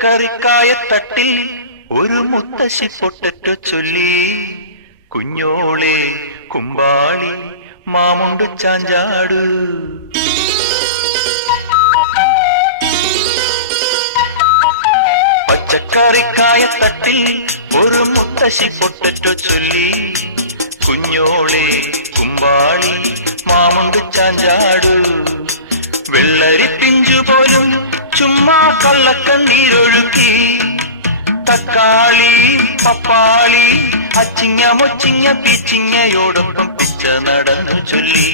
പച്ചക്കറിക്കായത്തട്ടിൽ ഒരു മുത്തശ്ശി പൊട്ടറ്റോ ചൊല്ലി. കുഞ്ഞോളെ കുമ്പാളി മാമുണ്ട് ചാഞ്ചാടു. പച്ചക്കറിക്കായത്തട്ടിൽ ഒരു മുത്തശ്ശി പൊട്ടറ്റോ ചൊല്ലി. കുഞ്ഞോളെ കുമ്പാളി മാമുണ്ട് ചാഞ്ചാടു. വെള്ളരി പിഞ്ചു പോലും ചുമ്മാ കള്ളക്കണ്ണീരൊഴുക്കി. തക്കാളി പപ്പാളി അച്ചിങ്ങ മൊച്ചിങ്ങ പീച്ചിങ്ങയോടൊപ്പം പിച്ച നടന്നു ചൊല്ലി.